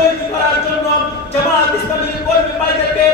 তৈরি করার জন্য জামাত ইসলামীর কর্মী ভাইদেরকে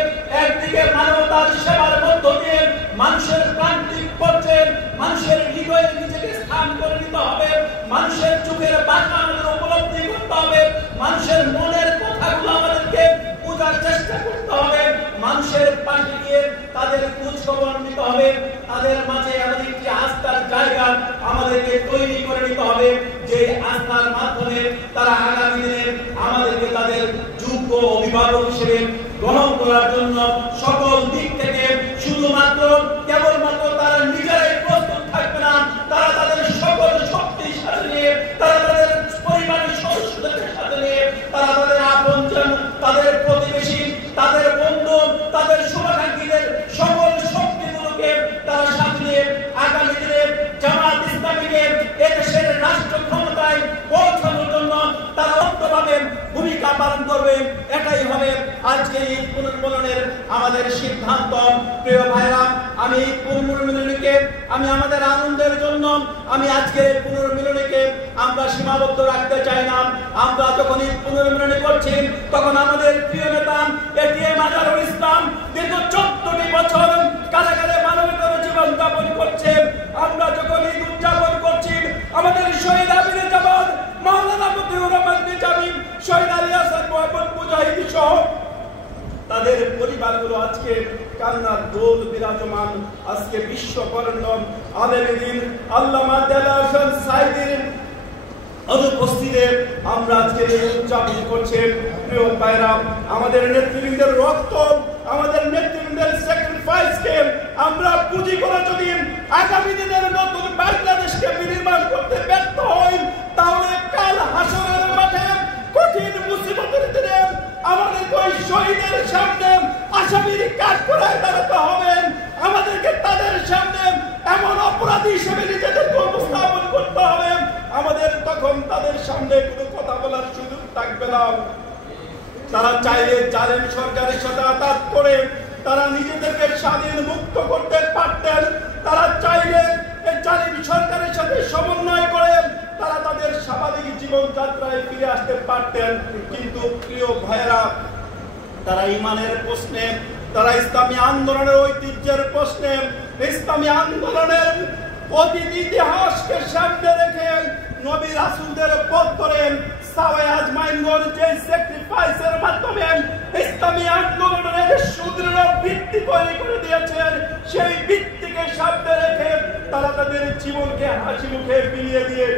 একদিকে মানবতার সেবার মধ্য দিয়ে মানুষের প্রান্তিক পর্যায়ে মানুষের হৃদয়ে নিজেকে স্থান করে নিতে হবে, মানুষের চোখের বাসা আমাদের উপলব্ধি করতে হবে, মানুষের মনের কথাগুলো আমাদেরকে বোঝার চেষ্টা করতে হবে, মানুষের পাশে গিয়ে তাদের খোঁজ খবর নিতে হবে, তাদের মাঝে এমন একটি আস্থার জায়গা আমাদেরকে তৈরি করে নিতে হবে যে আস্থার মাধ্যমে তারা আগামী দিনে আমাদেরকে তাদের যোগ্য অভিভাবক হিসেবে গ্রহণ করার জন্য সকল দিক থেকে শুধুমাত্র কেবলমাত্র তারা নিজেরাই প্রস্তুত থাকবে না, তারা তাদের সকল শক্তির সাথে নিয়ে, তারা তাদের পরিবারের সদস্যদের সাথে নিয়ে, তারা তাদের আপনজন, তাদের প্রতিবেশী, তাদের বন্ধু, তাদের শুভাকাঙ্ক্ষীদের সকল শক্তিগুলোকে তারা সাথে নিয়ে আগামী দিনে জামাত ইসলামীকে এদেশের রাষ্ট্র ক্ষমতায় পৌঁছানোর জন্য তারা অত্যভাবে ভূমিকা পালন করবে। এটাই হবে আজকে এই পুনর্মিলনের আমাদের সিদ্ধান্ত। প্রিয় ভাইরা, আমি এই পুনর্মিলনীকে আমি আমাদের আনন্দের জন্য আমি আজকে এই পুনর্মিলনীকে আমরা সীমাবদ্ধ রাখতে চাই না। আমরা যখন এই পুনর্মিলনী করছি তখন আমাদের প্রিয় নেতা এটিএম আজহারুল ইসলাম দীর্ঘ 14টি বছর কারাগারে মানবিকতার জীবন যাপন করছে। আমরা যখন ঈদ উদযাপন করছি আমাদের শহীদ আমিরে জামাত মাওলানা মতিউর রহমান নিজামী, শহীদ আলী হাসান মোহাম্মদ মুজাহিদ সহ তাদের পরিবারগুলো আজকে কান্নার দোল বিরাজমান। আজকে বিশ্ববরেণ্য আলেম দ্বীন আল্লামা দেলাওয়ার হোসেন সাঈদীর অনুপস্থিতিতে আমরা আজকে উদযাপন করছি। প্রিয় ভাইরা, আমাদের নেতৃবৃন্দের রক্ত, আমাদের নেতৃবৃন্দের স্যাক্রিফাইসকে আমরা পুঁজি করে যদি আগামী দিনের নতুন বাংলাদেশকে বিনির্মাণ করতে ব্যর্থ হই, তাহলে কাল হাসরের মাঠে কঠিন মুসিবতের দিনে আমাদের ওই শহীদের সামনে আসামির কাজ করায় দাঁড়াতে হবে। আমাদেরকে তাদের সামনে এমন অপরাধী হিসেবে নিজেদেরকে উপস্থাপন করতে হবে, আমাদের তখন তাদের সামনে কোনো কথা বলার সুযোগ থাকবে না। তারা চাইলে জালেম সরকারের সাথে আঘাত করে তারা নিজেদেরকে স্বাধীন মুক্ত করতে পারতেন, তারা চাইলে এই জালিম সরকারের সাথে সমন্বয় করে তারা তাদের স্বাভাবিক জীবনযাত্রায় ফিরে আসতে পারতেন। কিন্তু প্রিয় ভাইরা, তারা ইমানের প্রশ্নে, তারা ইসলামী আন্দোলনের ঐতিহ্যের প্রশ্নে, ইসলামী আন্দোলনের অতীত ইতিহাসকে সামনে রেখে নবী রাসূলদের পথ ধরে সাওয়ায়ে আজমাইনগণ যে স্যাক্রিফাইসের মাধ্যমে ইসলামী আন্দোলনের যে সুদৃঢ় ভিত্তি তৈরি করে দিয়েছেন, সেই ভিত্তিকে সামনে রেখে তারা তাদের জীবনকে হাসি মুখে ফিরিয়ে দিয়ে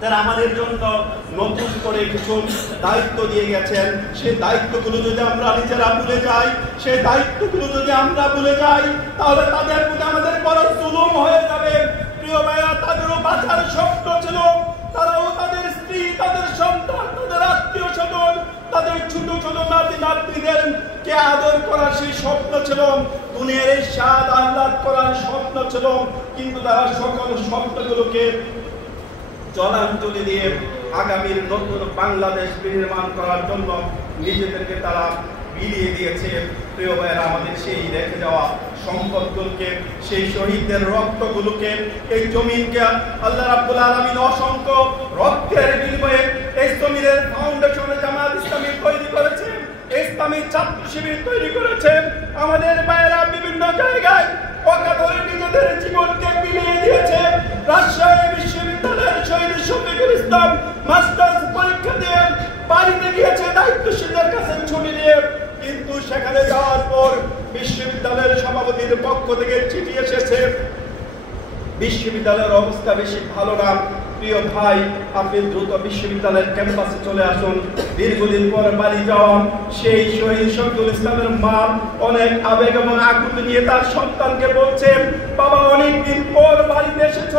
তারা আমাদের জন্য নতুন করে কিছু দায়িত্ব দিয়ে গেছেন। সেই দায়িত্বগুলো যদি আমরা নিজেরা ভুলে যাই, সেই দায়িত্বগুলো যদি আমরা ভুলে যাই, তাহলে তাদের প্রতি আমাদের বড় জুলুম হয়ে যাবে। প্রিয় ভাইরা, তাদেরও বাঁচার স্বপ্ন ছিল, তারাও তাদের স্ত্রী, তাদের সন্তান, তাদের আত্মীয় স্বজন, তাদের ছোট ছোট নাতি নাতনিদেরকে আদর করার সেই স্বপ্ন ছিল, দুনিয়ার এই স্বাদ আহ্লাদ করার স্বপ্ন ছিল। কিন্তু তারা সকল স্বপ্নগুলোকে জলাঞ্জলি দিয়ে আগামীর নতুন বাংলাদেশ বিনির্মাণ করার জন্য নিজেদেরকে তারা বিলিয়ে দিয়েছে। প্রিয় ভাইয়েরা, আমাদের সেই রেখে যাওয়া সম্পদগুলোকে, সেই শহীদদের রক্তগুলোকে, এই জমিনকে আল্লাহ রাব্বুল আলামিন অসংখ্য রক্তের বিনিময়ে এই জমিনের ফাউন্ডেশনে জামাত ইসলামী তৈরি করেছে, ইসলামী ছাত্র শিবির তৈরি করেছে। আমাদের ভাইয়েরা বিভিন্ন জায়গায় অকাতরে নিজেদের জীবনকে বিলিয়ে দিয়েছে। রাজশাহী বিশ্ববিদ্যালয়ের শহীদ শফিকুল ইসলাম মাস্টার্স পরীক্ষা দিয়ে বাড়িতে গিয়েছে দায়িত্বশীলদের কাছে ছুটি নিয়ে, কিন্তু সেখানে যাওয়ার পর বিশ্ববিদ্যালয়ের সভাপতির পক্ষ থেকে চিঠি এসেছে, বিশ্ববিদ্যালয়ের অবস্থা বেশি ভালো না, প্রিয় ভাই আপনি দ্রুত বিশ্ববিদ্যালয়ের ক্যাম্পাসে চলে আসুন। দীর্ঘদিন পর বাড়ি যাওয়া সেই শহীদ শফিকুল ইসলামের মা অনেক আবেগ এবং আকুতি নিয়ে তার সন্তানকে বলছে, বাবা অনেকদিন পর বাড়িতে এসেছ,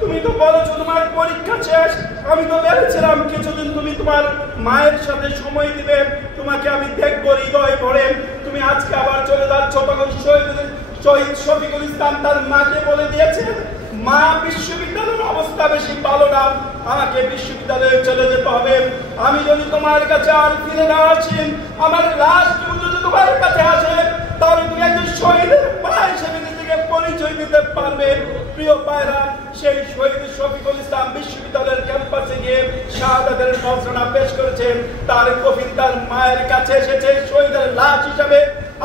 তুমি তো বলেছো তোমার পরীক্ষা শেষ, আমি তো ভেবেছিলাম কিছুদিন তুমি তোমার মায়ের সাথে সময় দিবে, তোমাকে আমি দেখবো হৃদয় ভরে, তুমি আজকে আবার চলে যাচ্ছ। তখন শহীদ শফিকুল ইসলাম তার মাকে বলে দিয়েছে, মা বিশ্ববিদ্যালয়ের অবস্থা বেশি ভালো না, আমাকে বিশ্ববিদ্যালয়ে চলে যেতে হবে। আমি যদি তোমার কাছে আর ফিরে না আসি, আমার লাশ যদি তোমার কাছে আসে, তাহলে তুমি একজন শহীদের মা হিসেবে নিজেকে পরিচয় পরিচয় দিতে পারবে। প্রিয় ভাইরা, সেই শহীদ শফিকুল ইসলাম বিশ্ববিদ্যালয়ের ক্যাম্পাসে গিয়ে শাহাদাতের নজরানা পেশ করেছেন। তার কফিন তার মায়ের কাছে এসেছে শহীদের লাশ হিসাবে।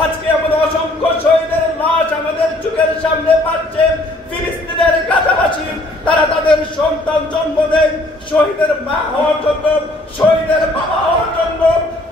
আজকে আমাদের অসংখ্য শহীদের লাশ আমাদের চোখের সামনে পাচ্ছে। ফিলিস্তিনের গাজাবাসী তারা তাদের সন্তান জন্ম দেয় শহীদের মা হওয়ার জন্য, শহীদের বাবা হওয়ার জন্য।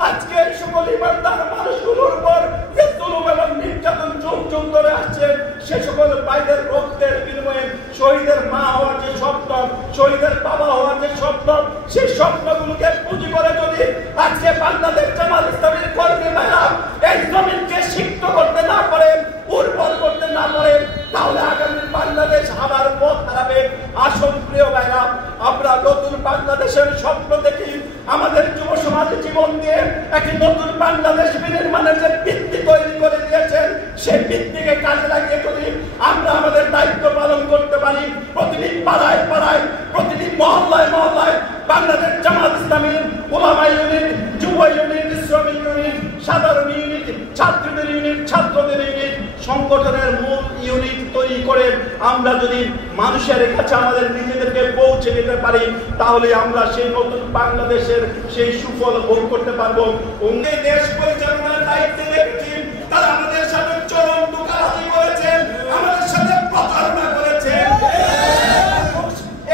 আজকে সকল ইমানদার মানুষগুলোর উপর যে জুলুম এবং নির্যাতন যুগ যুগ ধরে আসছে, সে সকল ভাইদের রক্তের বিনিময়ে শহীদের মা হওয়ার যে স্বপ্ন, শহীদের বাবা হওয়ার যে স্বপ্ন, সেই স্বপ্নগুলোকে পুঁজি করে যদি আজকে বাংলাদেশ জামাত ইসলামীর কর্মী ভাইরা এই জমিনকে সিক্ত করতে না পারে, উর্বর করতে না পারে, তাহলে আগামী বাংলাদেশ আবার পথ হারাবে। আসুন প্রিয় ভাইরা, আমরা নতুন বাংলাদেশের স্বপ্ন দেখি। আমাদের যুব সমাজ জীবন দিয়ে একটি নতুন বাংলাদেশ বিনির্মাণের যে ভিত্তি তৈরি করে দিয়েছেন, সেই ভিত্তিকে কাজে লাগিয়ে যদি আমরা আমাদের দায়িত্ব পালন করতে পারি, প্রতিটি পাড়ায় পাড়ায়, প্রতিটি মহল্লায় মহল্লায় বাংলাদেশ জামাত ইসলামীর ওলামা ইউনিট, যুব ইউনিট, শ্রমিক ইউনিট, সাধারণ ইউনিট, ছাত্রদের ইউনিট, ছাত্রদের ইউনিট, সংগঠনের মূল ইউনিট তৈরি করে আমরা যদি মানুষের কাছে আমাদের নিজেদেরকে পৌঁছে দিতে পারি, তাহলে আমরা সেই নতুন বাংলাদেশের সেই সুফল ভোগ করতে পারবো। অঙ্গে দেশ পরিচালনার দায়িত্বে দেখছি তারা আমাদের সাথে চরম ধোঁকাবাজি করেছেন, আমাদের সাথে প্রতারণা করেছেন।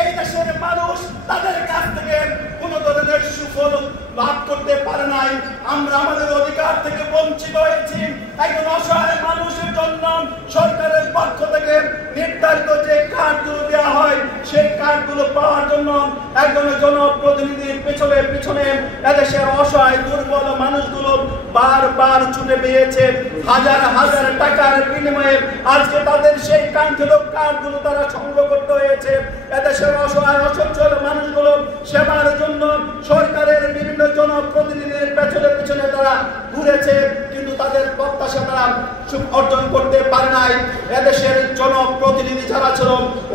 এই দেশের মানুষ তাদের কাছ থেকে কোন ধরনের সুফল লাভ করতে পারে নাই। আমরা আমাদের অধিকার থেকে বঞ্চিত হয়েছি। একজন অসহায় মানুষের জন্য সরকারের পক্ষ থেকে নির্ধারিত যে কার্ডগুলো দেওয়া হয়, সেই কার্ডগুলো পাওয়ার জন্য একজন জনপ্রতিনিধির পেছনে পেছনে এদেশের অসহায় দুর্বল মানুষগুলো বারবার ছুটে পেয়েছে। হাজার হাজার টাকার বিনিময়ে আজকে তাদের সেই কাঙ্ক্ষিত কার্ডগুলো তারা সংগ্রহ করতে হয়েছে। এদেশের অসহায় অসচ্ছল মানুষগুলো সেবার জন্য সরকারের বিভিন্ন জনপ্রতিনিধির পেছনে পেছনে তারা ঘুরেছে, কিন্তু তাদের প্রত্যাশা তারা অর্জন করতে পারে নাই। এদেশের জনপ্রতিনিধি যারা ছিল,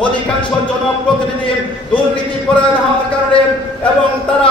অধিকাংশ জনপ্রতিনিধি দুর্নীতি পরায়ণ হওয়ার কারণে এবং তারা